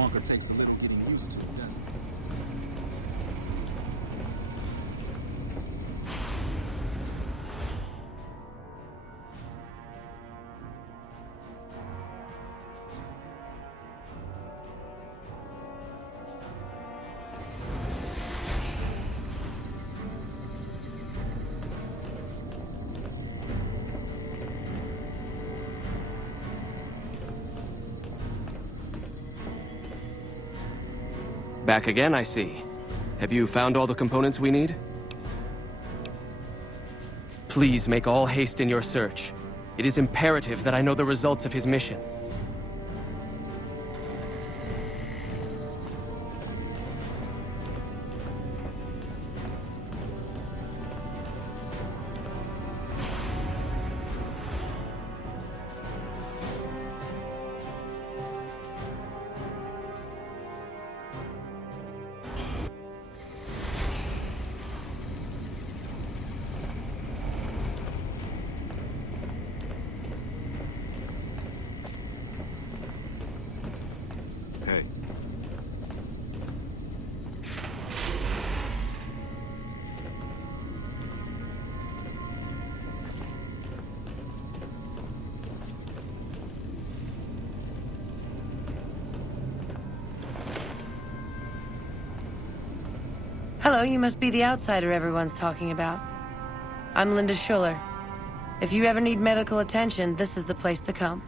bunker takes a little getting used to, doesn't it? Back again, I see. Have you found all the components we need? Please make all haste in your search. It is imperative that I know the results of his mission. Hey. Hello, you must be the outsider everyone's talking about. I'm Linda Schuller. If you ever need medical attention, this is the place to come.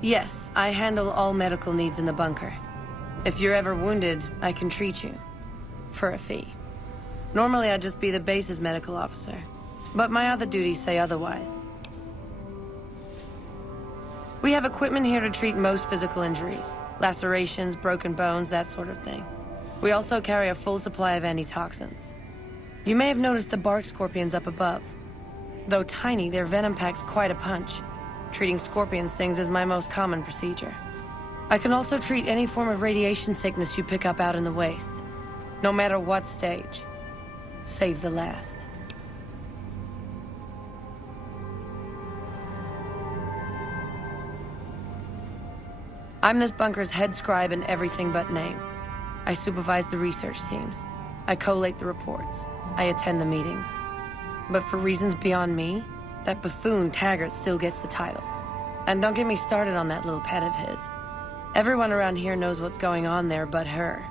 Yes, I handle all medical needs in the bunker. If you're ever wounded, I can treat you. For a fee. Normally, I'd just be the base's medical officer. But my other duties say otherwise. We have equipment here to treat most physical injuries. Lacerations, broken bones, that sort of thing. We also carry a full supply of antitoxins. You may have noticed the bark scorpions up above. Though tiny, their venom packs quite a punch. Treating scorpion stings is my most common procedure. I can also treat any form of radiation sickness you pick up out in the waste. No matter what stage. Save the last. I'm this bunker's head scribe in everything but name. I supervise the research teams. I collate the reports. I attend the meetings. But for reasons beyond me, that buffoon Taggart still gets the title. And don't get me started on that little pet of his. Everyone around here knows what's going on there but her.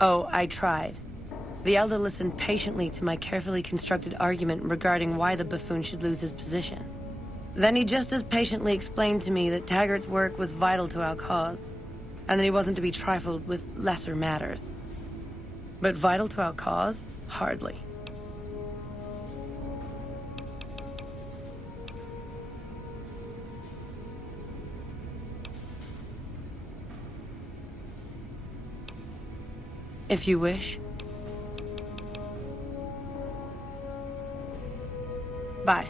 Oh, I tried. The Elder listened patiently to my carefully constructed argument regarding why the buffoon should lose his position. Then he just as patiently explained to me that Taggart's work was vital to our cause, and that he wasn't to be trifled with lesser matters. But vital to our cause? Hardly. If you wish. Bye.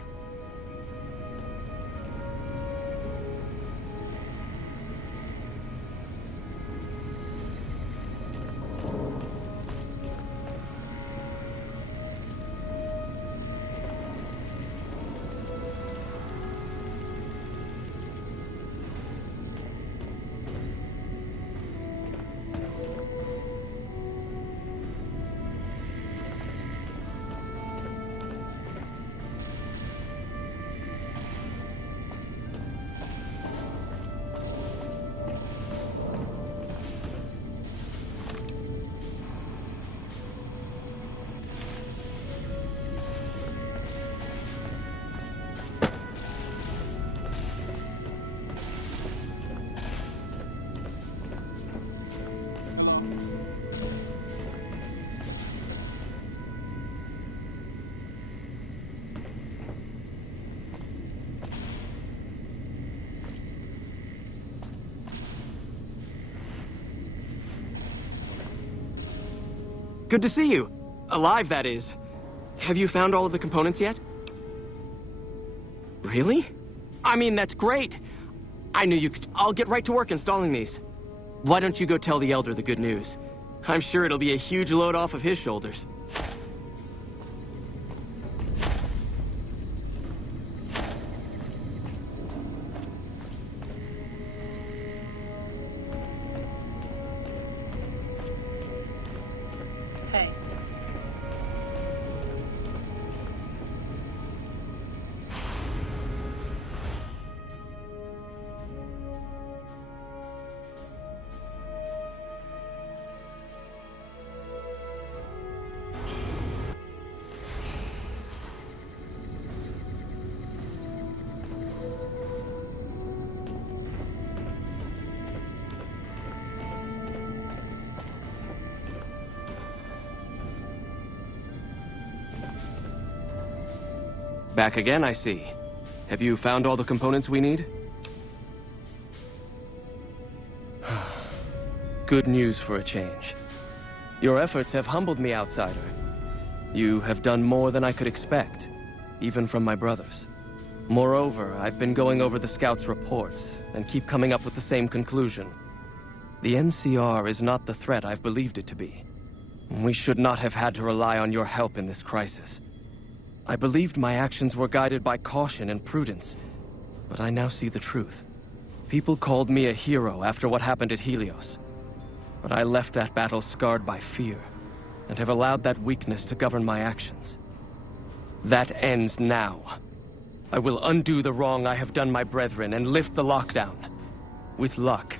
Good to see you. Alive, that is. Have you found all of the components yet? Really? I mean, that's great. I knew you could. I'll get right to work installing these. Why don't you go tell the Elder the good news? I'm sure it'll be a huge load off of his shoulders. Hey. Back again, I see. Have you found all the components we need? Good news for a change. Your efforts have humbled me, Outsider. You have done more than I could expect, even from my brothers. Moreover, I've been going over the Scouts' reports, and keep coming up with the same conclusion. The NCR is not the threat I've believed it to be. We should not have had to rely on your help in this crisis. I believed my actions were guided by caution and prudence, but I now see the truth. People called me a hero after what happened at Helios, but I left that battle scarred by fear, and have allowed that weakness to govern my actions. That ends now. I will undo the wrong I have done my brethren and lift the lockdown. With luck,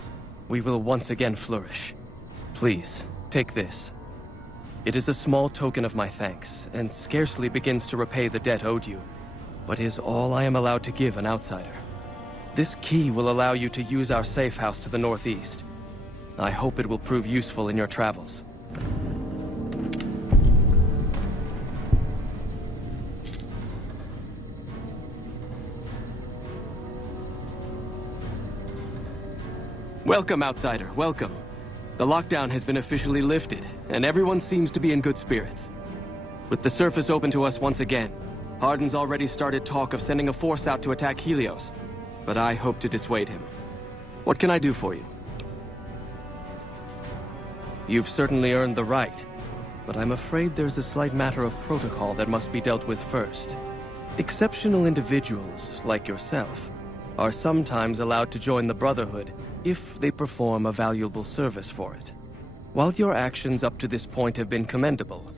we will once again flourish. Please, take this. It is a small token of my thanks, and scarcely begins to repay the debt owed you, but is all I am allowed to give an outsider. This key will allow you to use our safe house to the northeast. I hope it will prove useful in your travels. Welcome, outsider, welcome. The lockdown has been officially lifted, and everyone seems to be in good spirits. With the surface open to us once again, Hardin's already started talk of sending a force out to attack Helios, but I hope to dissuade him. What can I do for you? You've certainly earned the right, but I'm afraid there's a slight matter of protocol that must be dealt with first. Exceptional individuals, like yourself, are sometimes allowed to join the Brotherhood if they perform a valuable service for it. While your actions up to this point have been commendable,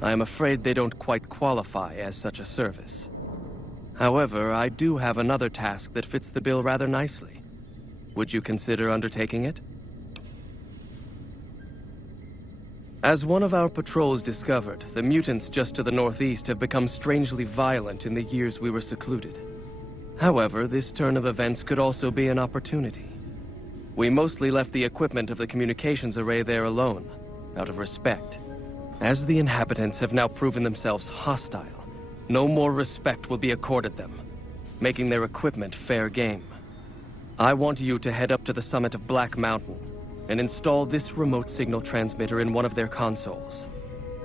I am afraid they don't quite qualify as such a service. However, I do have another task that fits the bill rather nicely. Would you consider undertaking it? As one of our patrols discovered, the mutants just to the northeast have become strangely violent in the years we were secluded. However, this turn of events could also be an opportunity. We mostly left the equipment of the communications array there alone, out of respect. As the inhabitants have now proven themselves hostile, no more respect will be accorded them, making their equipment fair game. I want you to head up to the summit of Black Mountain and install this remote signal transmitter in one of their consoles.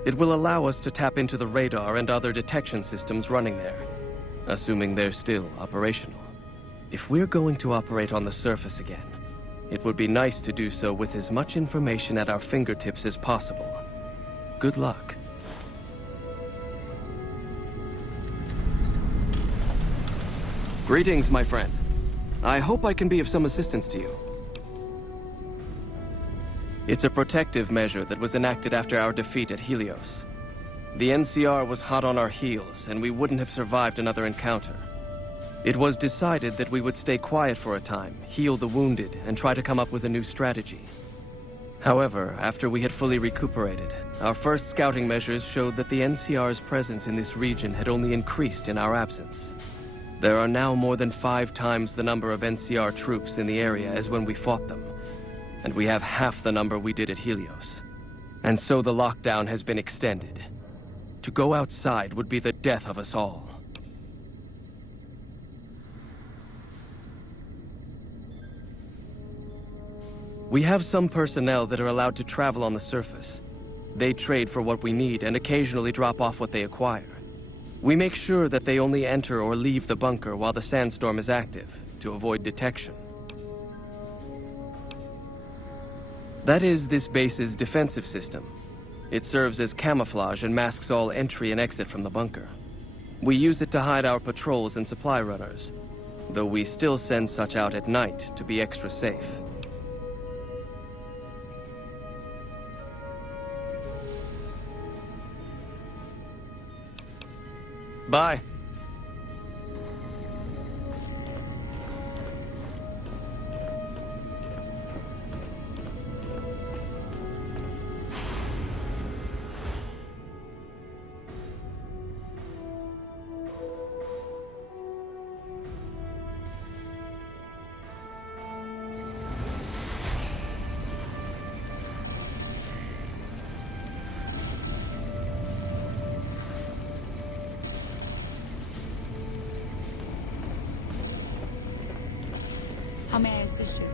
It will allow us to tap into the radar and other detection systems running there, assuming they're still operational. If we're going to operate on the surface again, it would be nice to do so with as much information at our fingertips as possible. Good luck. Greetings, my friend. I hope I can be of some assistance to you. It's a protective measure that was enacted after our defeat at Helios. The NCR was hot on our heels, and we wouldn't have survived another encounter. It was decided that we would stay quiet for a time, heal the wounded, and try to come up with a new strategy. However, after we had fully recuperated, our first scouting measures showed that the NCR's presence in this region had only increased in our absence. There are now more than 5 times the number of NCR troops in the area as when we fought them, and we have half the number we did at Helios. And so the lockdown has been extended. To go outside would be the death of us all. We have some personnel that are allowed to travel on the surface. They trade for what we need and occasionally drop off what they acquire. We make sure that they only enter or leave the bunker while the sandstorm is active, to avoid detection. That is this base's defensive system. It serves as camouflage and masks all entry and exit from the bunker. We use it to hide our patrols and supply runners, though we still send such out at night to be extra safe. Bye. How may I assist you?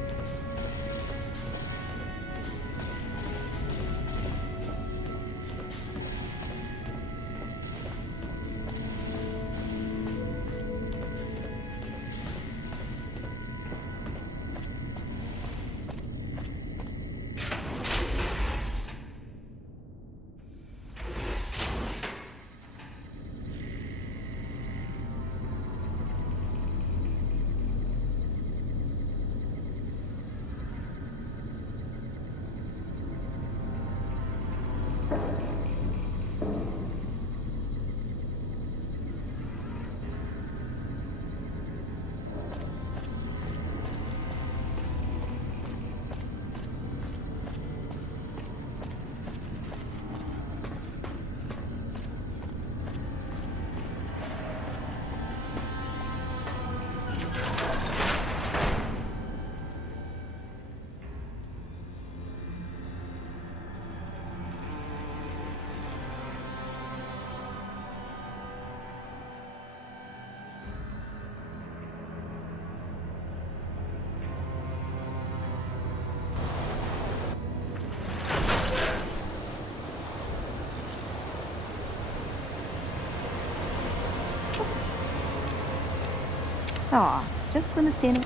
Aw, just when the standing...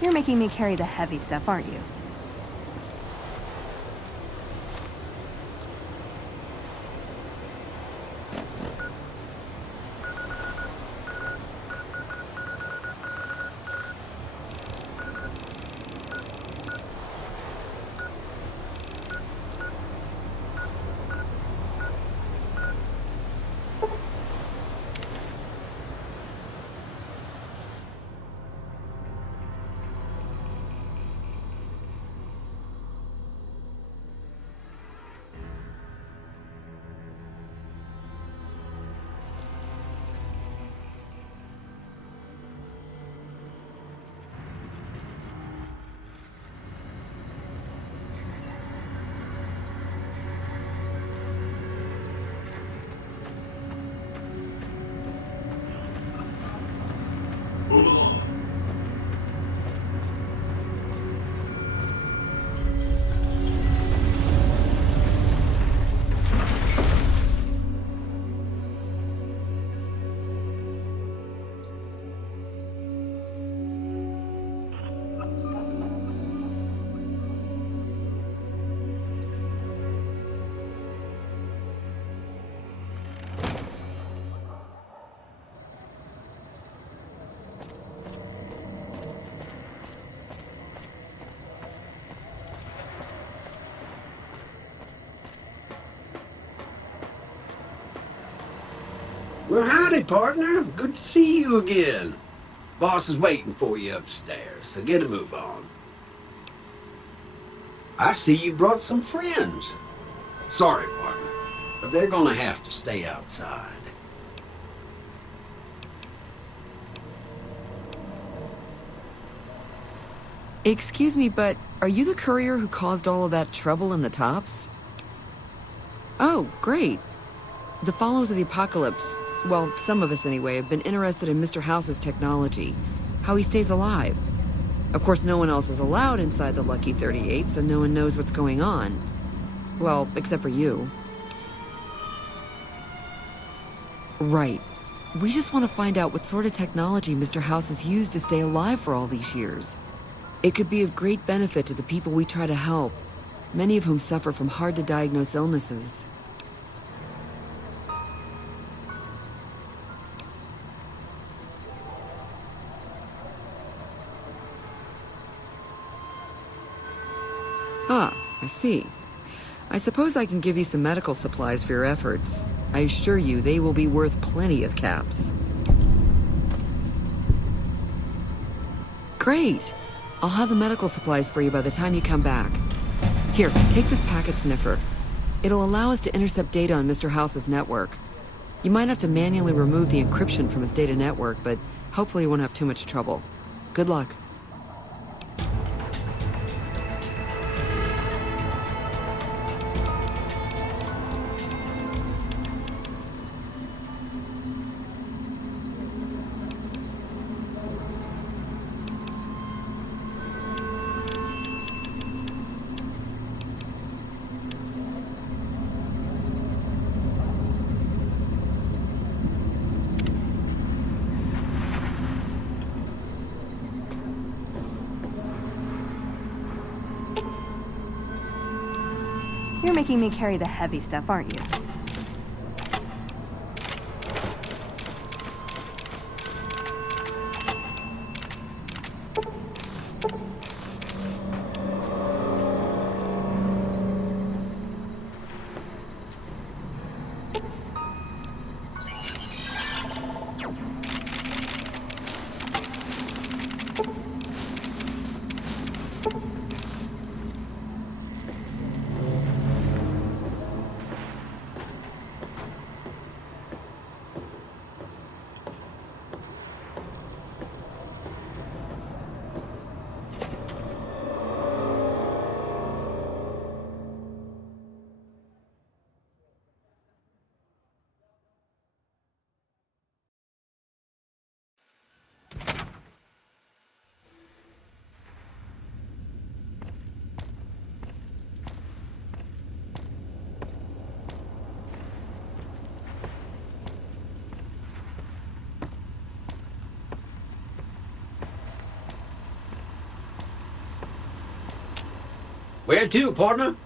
You're making me carry the heavy stuff, aren't you? Well, howdy, partner. Good to see you again. Boss is waiting for you upstairs, so get a move on. I see you brought some friends. Sorry, partner. but they're gonna have to stay outside. Excuse me, but are you the courier who caused all of that trouble in the tops? Oh, great. The followers of the apocalypse, well, some of us anyway, have been interested in Mr. House's technology, how he stays alive. Of course, no one else is allowed inside the Lucky 38, so no one knows what's going on. Well, except for you. Right. We just want to find out what sort of technology Mr. House has used to stay alive for all these years. It could be of great benefit to the people we try to help, many of whom suffer from hard-to-diagnose illnesses. Ah, I see. I suppose I can give you some medical supplies for your efforts. I assure you they will be worth plenty of caps. Great! I'll have the medical supplies for you by the time you come back. Here, take this packet sniffer. It'll allow us to intercept data on Mr. House's network. You might have to manually remove the encryption from his data network, but hopefully you won't have too much trouble. Good luck. You're making me carry the heavy stuff, aren't you? Where to, partner?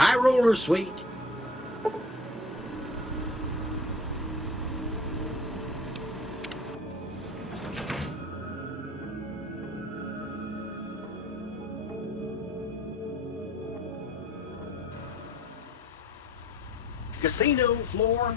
High roller, sweet. Casino floor.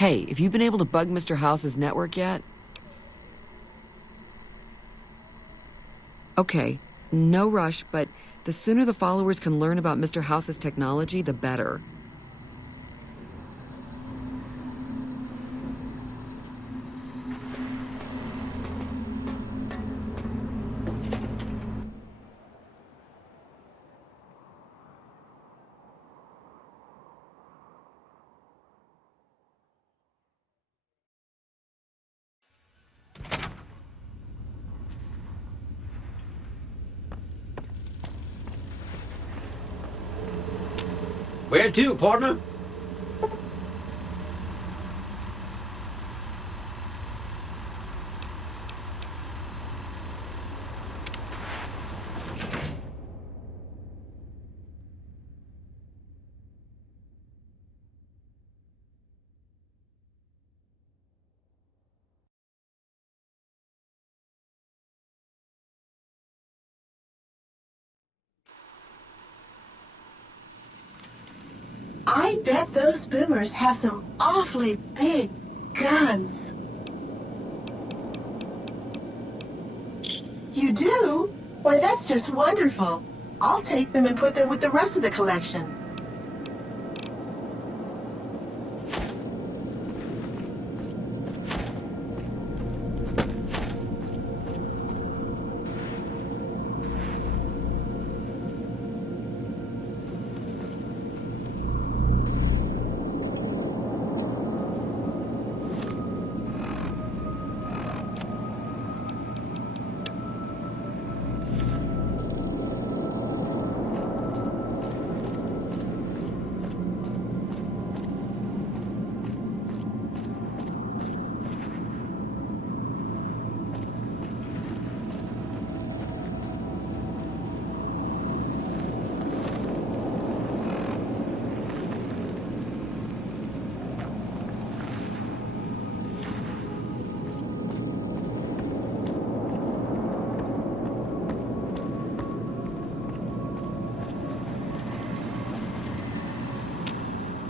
Hey, have you been able to bug Mr. House's network yet? Okay, no rush, but the sooner the followers can learn about Mr. House's technology, the better. Where to, partner? I bet those boomers have some awfully big guns. You do? Why, that's just wonderful. I'll take them and put them with the rest of the collection.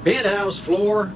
Penthouse floor.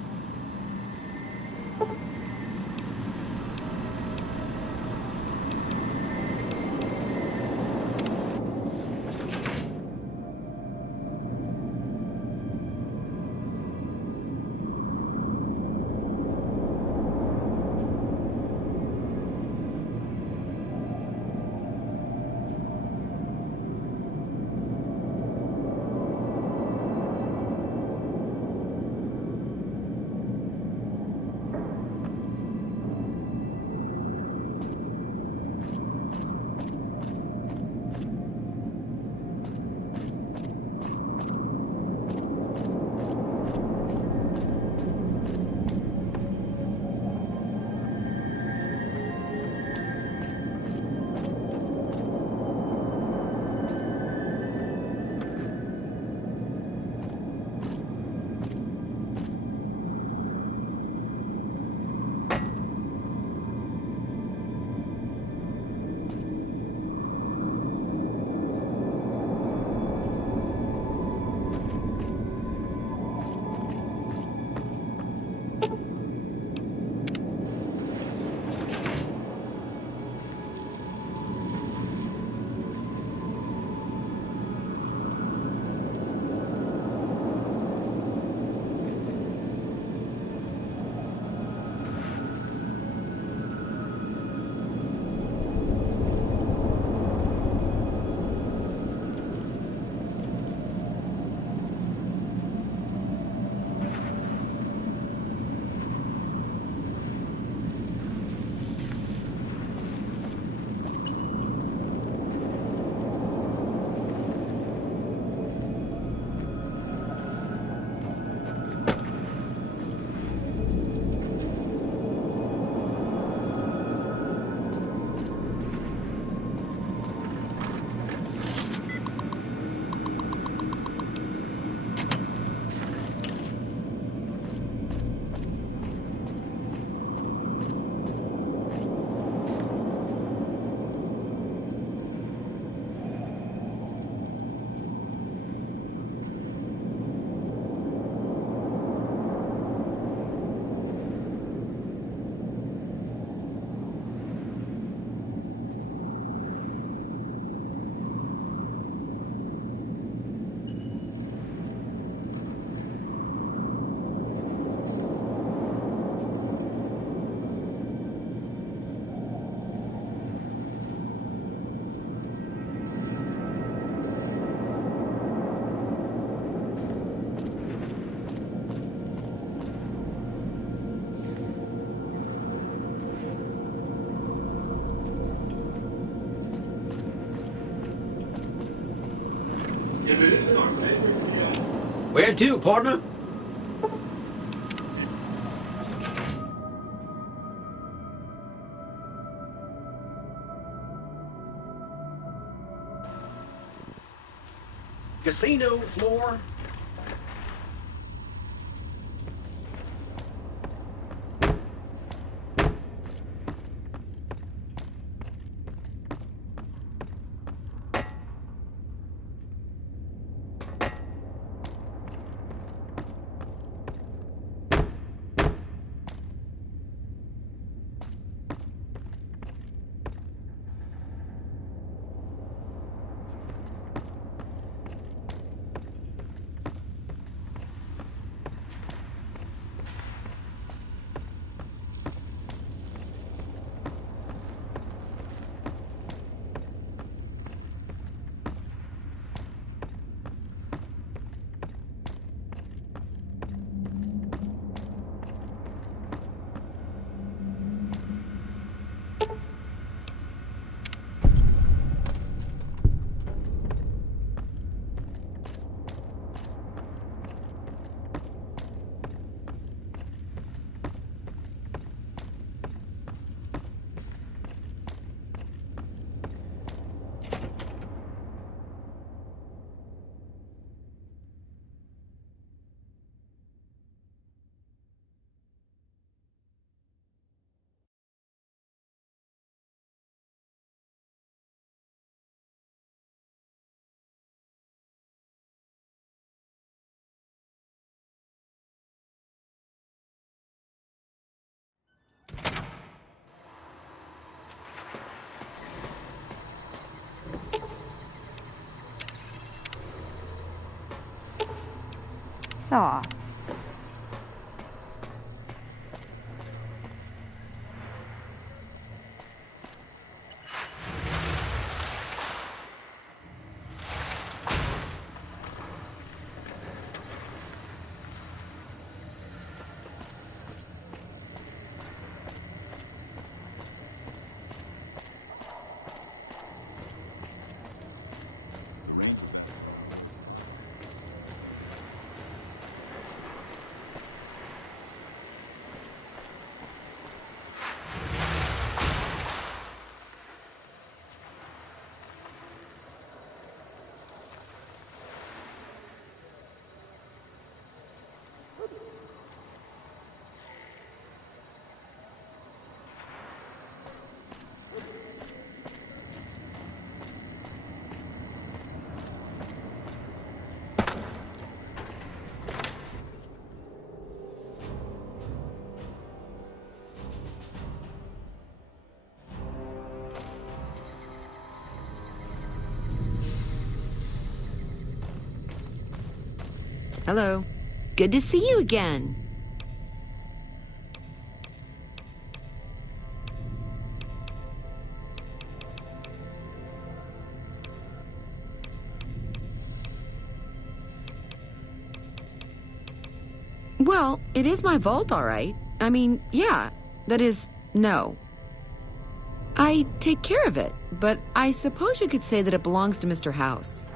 Where to, partner? Casino floor? Aw. Hello. Good to see you again. Well, it is my vault, all right. I mean, yeah. That is, no. I take care of it, but I suppose you could say that it belongs to Mr. House.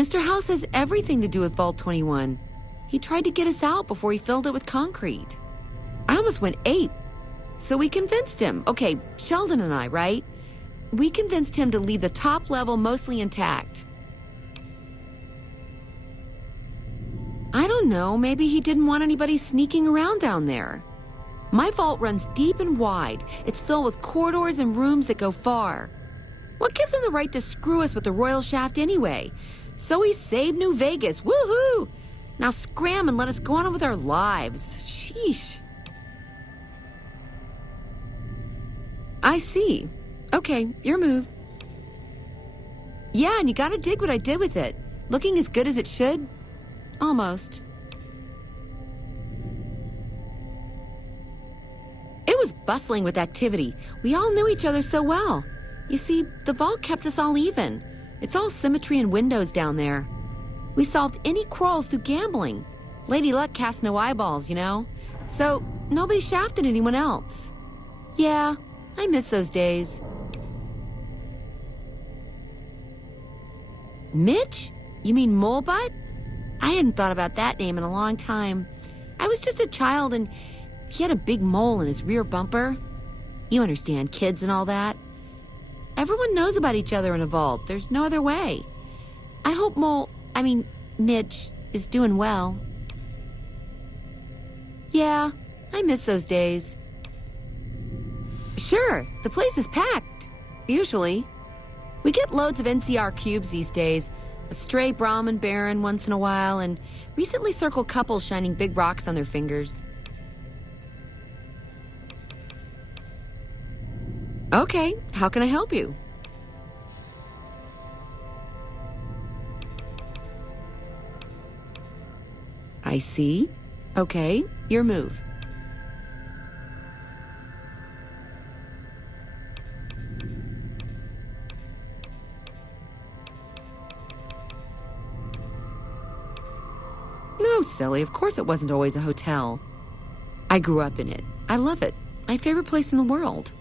Mr. House has everything to do with Vault 21. He tried to get us out before he filled it with concrete. I almost went ape. So we convinced him. Okay, Sheldon and I, right? We convinced him to leave the top level mostly intact. I don't know, maybe he didn't want anybody sneaking around down there. My vault runs deep and wide. It's filled with corridors and rooms that go far. What gives him the right to screw us with the royal shaft anyway? So he saved New Vegas, woohoo! Now scram and let us go on with our lives. Sheesh. I see. Okay, your move. Yeah, and you gotta dig what I did with it. Looking as good as it should. Almost. It was bustling with activity. We all knew each other so well. You see, the vault kept us all even. It's all symmetry and windows down there. We solved any quarrels through gambling. Lady Luck cast no eyeballs, you know? So, nobody shafted anyone else. Yeah, I miss those days. Mitch? You mean Molebutt? I hadn't thought about that name in a long time. I was just a child and he had a big mole in his rear bumper. You understand, kids and all that. Everyone knows about each other in a vault. There's no other way. I hope Mitch is doing well. Yeah, I miss those days. Sure, the place is packed. Usually. We get loads of NCR cubes these days. A stray Brahmin Baron once in a while, and recently circle couples shining big rocks on their fingers. Okay, how can I help you? I see. Okay, your move. No, silly. Of course it wasn't always a hotel. I grew up in it. I love it. My favorite place in the world.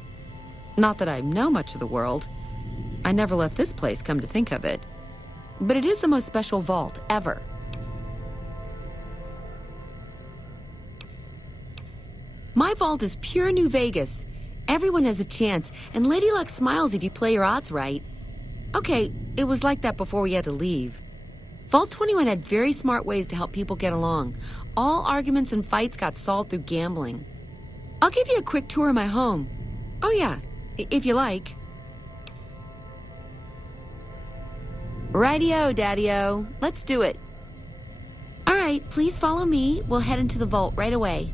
Not that I know much of the world. I never left this place, come to think of it. But it is the most special vault ever. My vault is pure New Vegas. Everyone has a chance, and Lady Luck smiles if you play your odds right. Okay, it was like that before we had to leave. Vault 21 had very smart ways to help people get along. All arguments and fights got solved through gambling. I'll give you a quick tour of my home. Oh yeah, if you like. Rightio, Daddy-o. Let's do it. All right, please follow me. We'll head into the vault right away.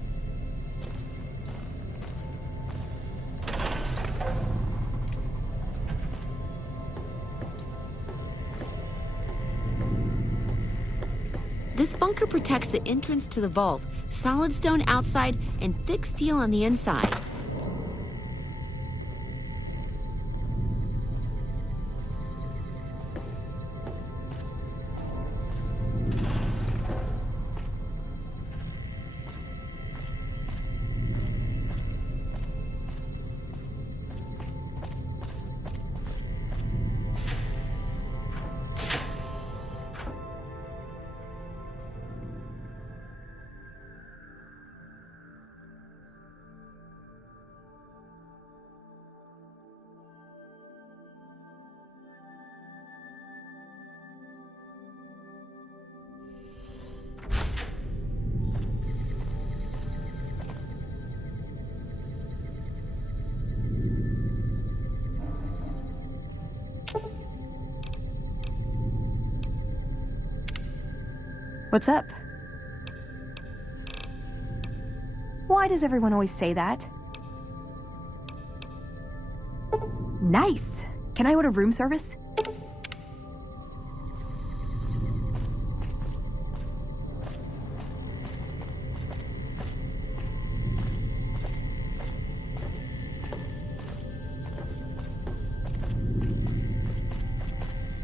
This bunker protects the entrance to the vault, solid stone outside and thick steel on the inside. What's up? Why does everyone always say that? Nice! Can I order room service?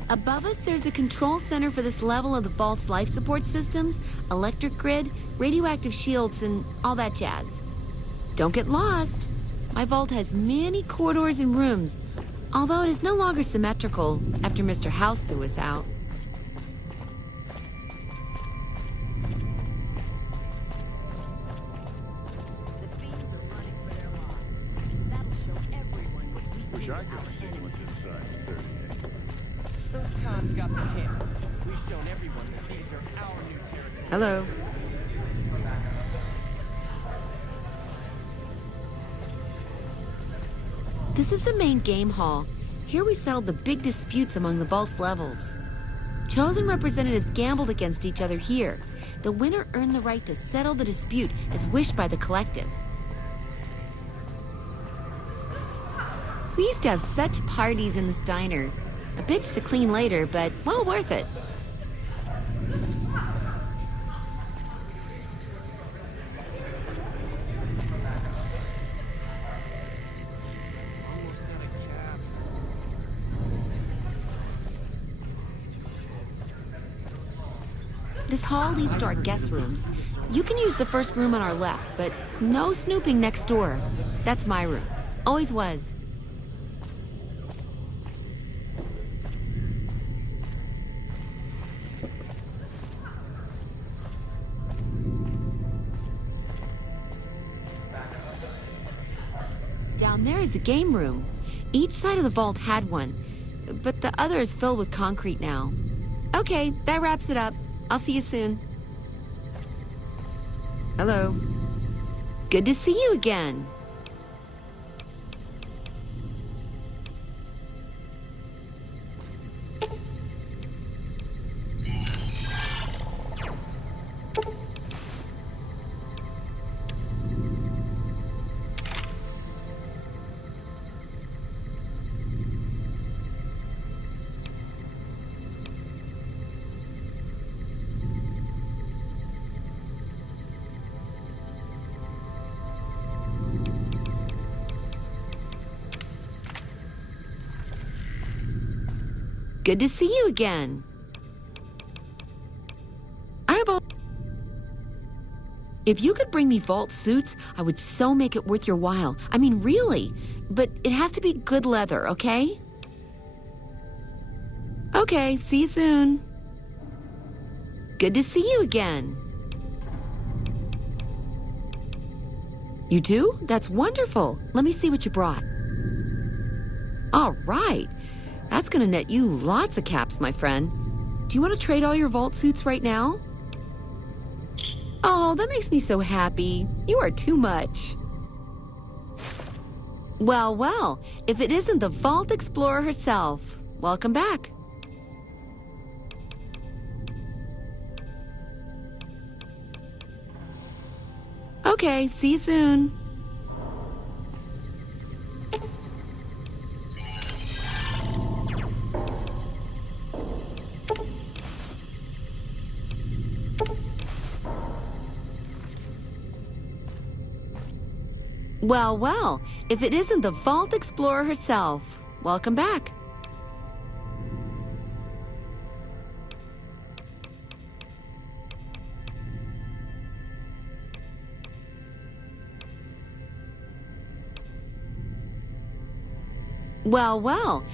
Above us, there's a control center for this level of the vault's life support systems, electric grid, radioactive shields, and all that jazz. Don't get lost. My vault has many corridors and rooms, although it is no longer symmetrical after Mr. House threw us out. The fiends are running for their lives. That'll show everyone what we Wish can I do could our see what's enemies. inside the 38. Those cons got the hint. We've shown everyone that these are our new territories. Hello. This is the main game hall. Here we settled the big disputes among the vault's levels. Chosen representatives gambled against each other here. The winner earned the right to settle the dispute as wished by the collective. We used to have such parties in this diner. A bitch to clean later, but well worth it. Almost out of cabs. This hall leads to our guest rooms. You can use the first room on our left, but no snooping next door. That's my room. Always was. Down there is the game room. Each side of the vault had one, but the other is filled with concrete now. Okay, that wraps it up. I'll see you soon. Hello. Good to see you again. Good to see you again. If you could bring me vault suits, I would so make it worth your while. I mean, really. But it has to be good leather, okay? Okay, see you soon. Good to see you again. You do? That's wonderful. Let me see what you brought. All right. That's gonna net you lots of caps, my friend. Do you want to trade all your vault suits right now? Oh, that makes me so happy. You are too much. Well, well, if it isn't the Vault Explorer herself. Welcome back. Okay, see you soon. Well, well, if it isn't the Vault Explorer herself. Welcome back. Well, well,